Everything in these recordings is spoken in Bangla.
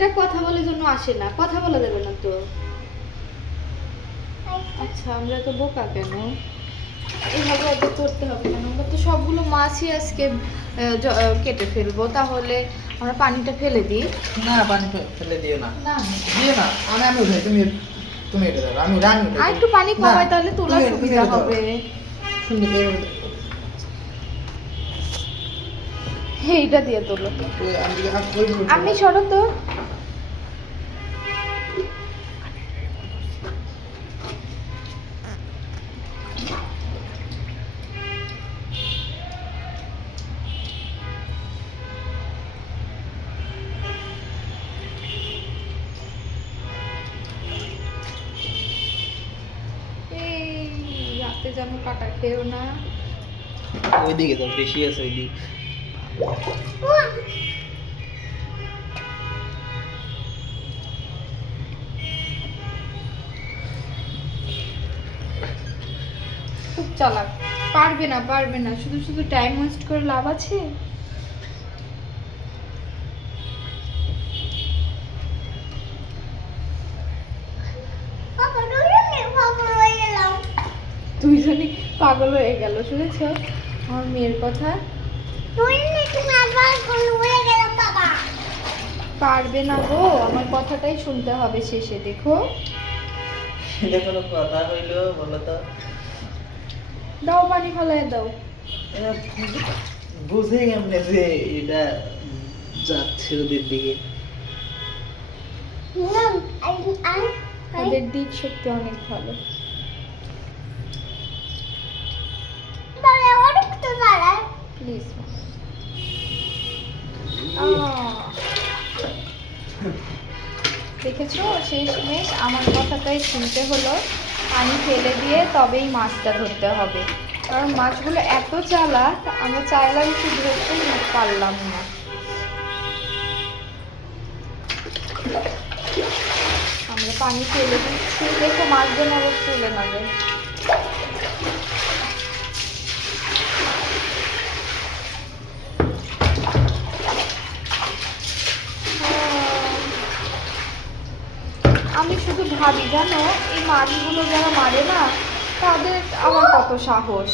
এটা কথা বলার জন্য আসে না। কথা বলা যাবে না তো। আচ্ছা আমরা তো বোকা কেন? এইভাবে অত করতে হবে কেন? আমরা তো সবগুলো মাছই আজকে কেটে ফেলব। তাহলে আমরা পানিটা ফেলে দিই। না পানি ফেলে দিও না। না। দিও না। আমি আমি উঠাই। তুমি তুমি এটা ধরো আমি রানি আর একটু পানি কমাই তাহলে তোলা সুবিধা হবে। সুন্দর এভাবে। এইটা দিয়ে তোলো। আমি সরো তো রাতে যেন কাটা খেয়েও না। ওইদিকে তো বেশি আছে ওইদিক। খুব চালাক। পারবে না পারবে না। শুধু শুধু টাইম ওয়েস্ট করে লাভ আছে? দুইজনই পাগল হয়ে গেল শুনেছ? আমার মেয়ের কথা। পারবে না গো আমার কথাটাই শুনতে হবে শেষে দেখো। এটা কোনো কথা হইল বলো তো। দাও পানি ফেলায় দাও। বুঝে কেমনে যে এটা যাচ্ছে ওদের দিকে। ওদের দিক সত্যি অনেক ভালো। প্লিজ দেখেছ? শেষমেশ আমার কথাটাই শুনতে হলো। পানি ফেলে দিয়ে তবেই মাছটা ধরতে হবে। কারণ মাছগুলো এত চালাক আমরা চাইলাম কি ধরতে পারলাম না। আমরা পানি ফেলে দিচ্ছি। দেখো, মাছ যেন আবার চলে না যায়। আমি শুধু ভাবি জানো? এই মাছগুলো যারা মারে না তাদের আমার কত সাহস।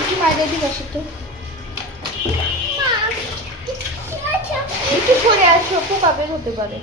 একটু মায়ের দিকে আসো তো। একটু সরে আসো বের হতে পারে।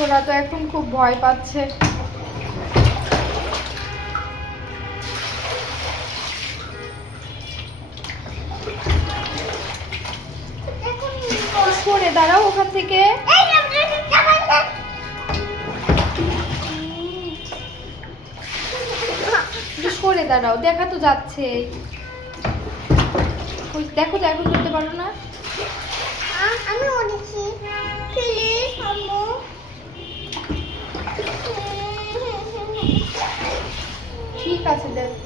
ওরা তো এখন খুব ভয় পাচ্ছে। সরে দাঁড়াও ওখান থেকে। সরে দাঁড়াও, দেখা তো যাচ্ছে। দেখো তো এখন করতে পারো না। আমি ঠিক আছে দেখো।